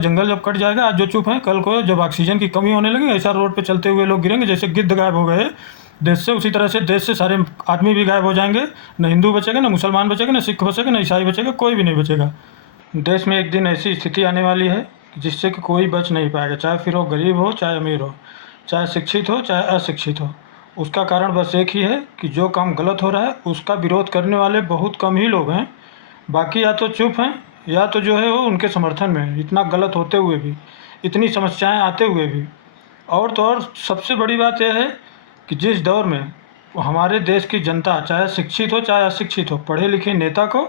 जंगल जब कट जाएगा, आज जो चुप हैं कल को जब ऑक्सीजन की कमी होने लगी, ऐसा रोड पे चलते हुए लोग गिरेंगे जैसे गिद्ध गायब हो गए देश से, उसी तरह से देश से सारे आदमी भी गायब हो जाएंगे। न हिंदू बचेगा, न मुसलमान बचेगा, न सिख बचेगा, न ईसाई बचेगा, कोई भी नहीं बचेगा। देश में एक दिन ऐसी स्थिति आने वाली है जिससे कि कोई बच नहीं पाएगा, चाहे फिर वो गरीब हो चाहे अमीर हो, चाहे शिक्षित हो चाहे अशिक्षित हो। उसका कारण बस एक ही है कि जो काम गलत हो रहा है उसका विरोध करने वाले बहुत कम ही लोग हैं। बाकी या तो चुप हैं या तो जो है वो उनके समर्थन में है, इतना गलत होते हुए भी, इतनी समस्याएं आते हुए भी। और तो और सबसे बड़ी बात यह है कि जिस दौर में हमारे देश की जनता, चाहे शिक्षित हो चाहे अशिक्षित हो, पढ़े लिखे नेता को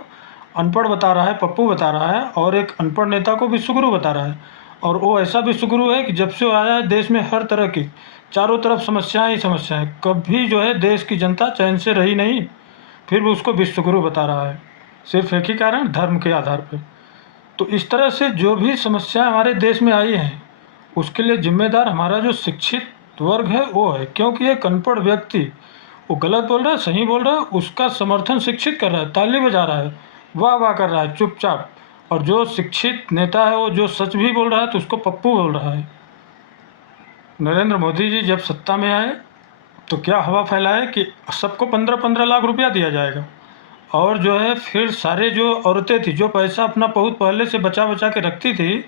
अनपढ़ बता रहा है, पप्पू बता रहा है, और एक अनपढ़ नेता को विश्वगुरु बता रहा है। और वो ऐसा विश्वगुरु है कि जब से वो आया है देश में हर तरह की चारों तरफ समस्याएं ही समस्याएं, कभी जो है देश की जनता चैन से रही नहीं, फिर भी उसको विश्वगुरु बता रहा है, सिर्फ एक ही कारण, धर्म के आधार पर। तो इस तरह से जो भी समस्याएं हमारे देश में आई हैं उसके लिए जिम्मेदार हमारा जो शिक्षित वर्ग है वो है, क्योंकि एक अनपढ़ व्यक्ति वो गलत बोल रहा है सही बोल रहा है, उसका समर्थन शिक्षित कर रहा है, ताली बजा रहा है, वाह वाह कर रहा है चुपचाप। और जो शिक्षित नेता है वो जो सच भी बोल रहा है तो उसको पप्पू बोल रहा है। नरेंद्र मोदी जी जब सत्ता में आए तो क्या हवा फैलाए कि सबको 15-15 लाख रुपया दिया जाएगा, और जो है फिर सारे जो औरतें थी जो पैसा अपना बहुत पहले से बचा बचा के रखती थी,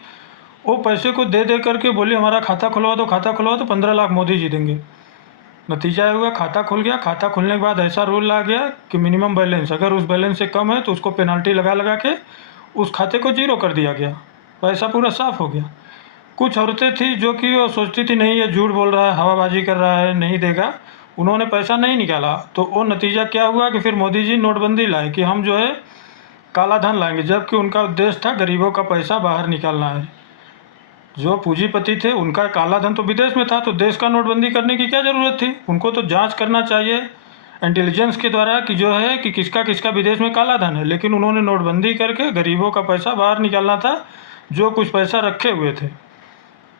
वो पैसे को दे दे करके बोली हमारा खाता खुलवा दो, खाता खुलवा दो, 15 लाख मोदी जी देंगे। नतीजा हुआ खाता खुल गया। खाता खुलने के बाद ऐसा रूल ला गया कि मिनिमम बैलेंस अगर उस बैलेंस से कम है तो उसको पेनल्टी लगा लगा के उस खाते को जीरो कर दिया गया, पैसा पूरा साफ़ हो गया। कुछ औरतें थी जो कि वो सोचती थी नहीं ये झूठ बोल रहा है, हवाबाजी कर रहा है, नहीं देगा, उन्होंने पैसा नहीं निकाला। तो वो नतीजा क्या हुआ कि फिर मोदी जी नोटबंदी लाए कि हम जो है काला धन लाएंगे, जबकि उनका उद्देश्य था गरीबों का पैसा बाहर निकालना है। जो पूंजीपति थे उनका काला धन तो विदेश में था, तो देश का नोटबंदी करने की क्या ज़रूरत थी? उनको तो जांच करना चाहिए इंटेलिजेंस के द्वारा कि जो है कि किसका किसका विदेश में काला धन है, लेकिन उन्होंने नोटबंदी करके गरीबों का पैसा बाहर निकालना था, जो कुछ पैसा रखे हुए थे।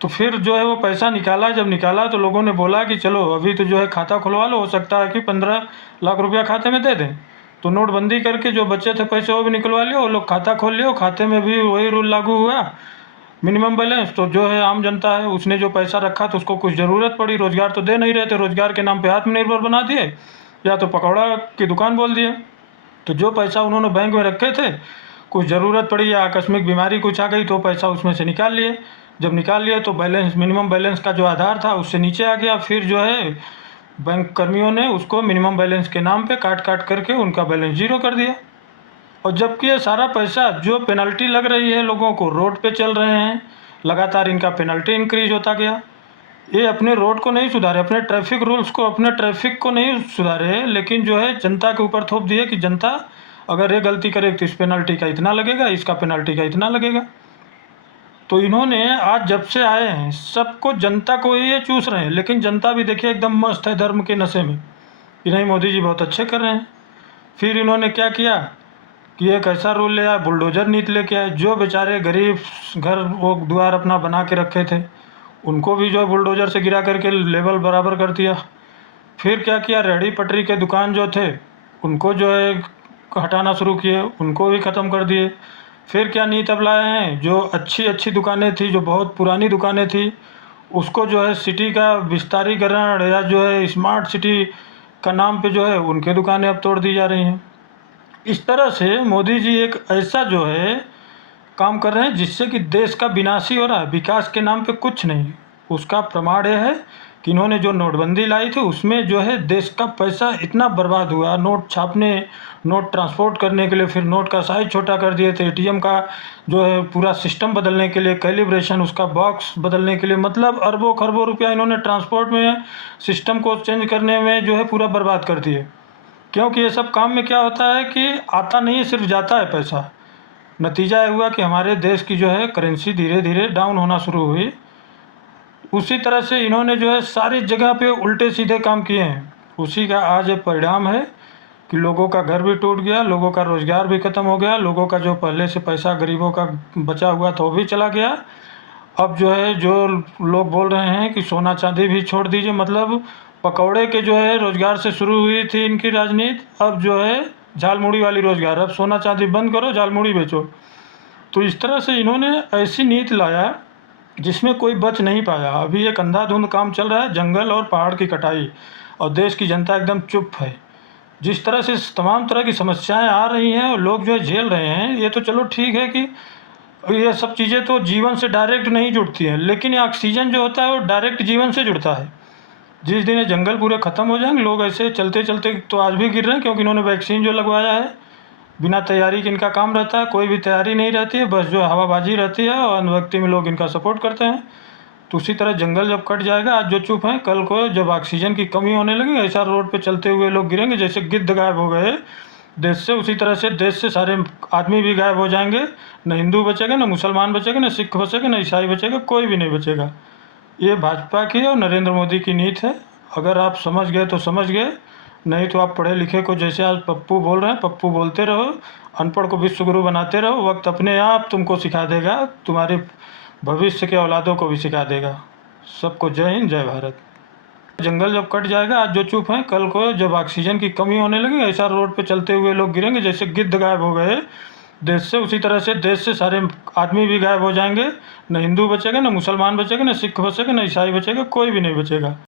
तो फिर जो है वो पैसा निकाला, जब निकाला तो लोगों ने बोला कि चलो अभी तो जो है खाता खुलवा लो, हो सकता है कि 15 लाख रुपया खाते में दे दें। तो नोटबंदी करके जो बचे थे पैसे वो भी निकलवा लियो, वो लोग खाता खोल लियो, खाते में भी वही रूल लागू हुआ, मिनिमम बैलेंस। तो जो है आम जनता है उसने जो पैसा रखा तो उसको कुछ ज़रूरत पड़ी, रोज़गार तो दे नहीं रहे थे, रोज़गार के नाम पे आत्मनिर्भर बना दिए या तो पकौड़ा की दुकान बोल दिए। तो जो पैसा उन्होंने बैंक में रखे थे, कुछ ज़रूरत पड़ी या आकस्मिक बीमारी कुछ आ गई तो पैसा उसमें से निकाल लिए। जब निकाल लिए तो बैलेंस, मिनिमम बैलेंस का जो आधार था उससे नीचे आ गया। फिर जो है बैंक कर्मियों ने उसको मिनिमम बैलेंस के नाम पे काट काट करके उनका बैलेंस जीरो कर दिया। और जबकि ये सारा पैसा जो पेनल्टी लग रही है, लोगों को रोड पे चल रहे हैं, लगातार इनका पेनल्टी इंक्रीज होता गया। ये अपने रोड को नहीं सुधारे, अपने ट्रैफिक रूल्स को, अपने ट्रैफिक को नहीं सुधारे, लेकिन जो है जनता के ऊपर थोप दिए कि जनता अगर ये गलती करे तो इस पेनल्टी का इतना लगेगा, इसका पेनल्टी का इतना लगेगा। तो इन्होंने आज जब से आए हैं सबको, जनता को ये चूस रहे हैं, लेकिन जनता भी देखिए एकदम मस्त है धर्म के नशे में कि नहीं मोदी जी बहुत अच्छे कर रहे हैं। फिर इन्होंने क्या किया कि एक ऐसा रूल ले आए, बुलडोजर नीति लेके आए, जो बेचारे गरीब घर वो द्वार अपना बना के रखे थे उनको भी जो है बुलडोजर से गिरा करके लेवल बराबर कर दिया। फिर क्या किया, रेहड़ी पटरी के दुकान जो थे उनको जो है हटाना शुरू किए, उनको भी ख़त्म कर दिए। फिर क्या नीति अब लाए हैं, जो अच्छी अच्छी दुकानें थी, जो बहुत पुरानी दुकानें थी, उसको जो है सिटी का विस्तारीकरण या जो है स्मार्ट सिटी का नाम पे जो है उनके दुकानें अब तोड़ दी जा रही हैं। इस तरह से मोदी जी एक ऐसा जो है काम कर रहे हैं जिससे कि देश का विनाश ही हो रहा है, विकास के नाम पे कुछ नहीं। उसका प्रमाण यह है कि इन्होंने जो नोटबंदी लाई थी उसमें जो है देश का पैसा इतना बर्बाद हुआ, नोट छापने, नोट ट्रांसपोर्ट करने के लिए, फिर नोट का साइज छोटा कर दिए थे, एटीएम का जो है पूरा सिस्टम बदलने के लिए, कैलिब्रेशन उसका बॉक्स बदलने के लिए, मतलब अरबों खरबों रुपया इन्होंने ट्रांसपोर्ट में सिस्टम को चेंज करने में जो है पूरा बर्बाद कर दिए। क्योंकि ये सब काम में क्या होता है कि आता नहीं है, सिर्फ जाता है पैसा। नतीजा ये हुआ कि हमारे देश की जो है करेंसी धीरे धीरे डाउन होना शुरू हुई। उसी तरह से इन्होंने जो है सारी जगह पे उल्टे सीधे काम किए हैं, उसी का आज ये परिणाम है कि लोगों का घर भी टूट गया, लोगों का रोज़गार भी ख़त्म हो गया, लोगों का जो पहले से पैसा गरीबों का बचा हुआ था वो भी चला गया। अब जो है जो लोग बोल रहे हैं कि सोना चांदी भी छोड़ दीजिए, मतलब पकौड़े के जो है रोज़गार से शुरू हुई थी इनकी राजनीति, अब जो है झालमुड़ी वाली रोज़गार, अब सोना चांदी बंद करो, झालमुड़ी बेचो। तो इस तरह से इन्होंने ऐसी नीति लाया जिसमें कोई बच नहीं पाया। अभी एक अंधाधुंध काम चल रहा है, जंगल और पहाड़ की कटाई, और देश की जनता एकदम चुप है। जिस तरह से तमाम तरह की समस्याएं आ रही हैं और लोग जो है झेल रहे हैं, ये तो चलो ठीक है कि ये सब चीज़ें तो जीवन से डायरेक्ट नहीं जुड़ती हैं, लेकिन ये ऑक्सीजन जो होता है वो डायरेक्ट जीवन से जुड़ता है। जिस दिन ये जंगल पूरे ख़त्म हो जाएंगे, लोग ऐसे चलते चलते तो आज भी गिर रहे हैं, क्योंकि इन्होंने वैक्सीन जो लगवाया है बिना तैयारी के इनका काम रहता है, कोई भी तैयारी नहीं रहती है, बस जो हवाबाजी रहती है और अनवक्ती में लोग इनका सपोर्ट करते हैं। तो उसी तरह जंगल जब कट जाएगा, आज जो चुप हैं कल को जब ऑक्सीजन की कमी होने लगी, ऐसा रोड पे चलते हुए लोग गिरेंगे जैसे गिद्ध गायब हो गए देश से, उसी तरह से देश से सारे आदमी भी गायब हो जाएंगे। न हिंदू बचेगा, न मुसलमान बचेगा, न सिख बचेगा, न ईसाई बचेगा, कोई भी नहीं बचेगा। ये भाजपा की और नरेंद्र मोदी की नीति है। अगर आप समझ गए तो समझ गए, नहीं तो आप पढ़े लिखे को जैसे आज पप्पू बोल रहे हैं, पप्पू बोलते रहो, अनपढ़ को विश्वगुरु बनाते रहो। वक्त अपने आप तुमको सिखा देगा, तुम्हारे भविष्य के औलादों को भी सिखा देगा। सबको जय हिंद, जय भारत। जंगल जब कट जाएगा, आज जो चुप हैं कल को जब ऑक्सीजन की कमी होने लगी, ऐसा रोड पे चलते हुए लोग गिरेंगे जैसे गिद्ध गायब हो गए देश से, उसी तरह से देश से सारे आदमी भी गायब हो जाएंगे। न हिंदू बचेगा, न मुसलमान बचेगा, न सिख बचेगा, न ईसाई बचेगा, कोई भी नहीं बचेगा।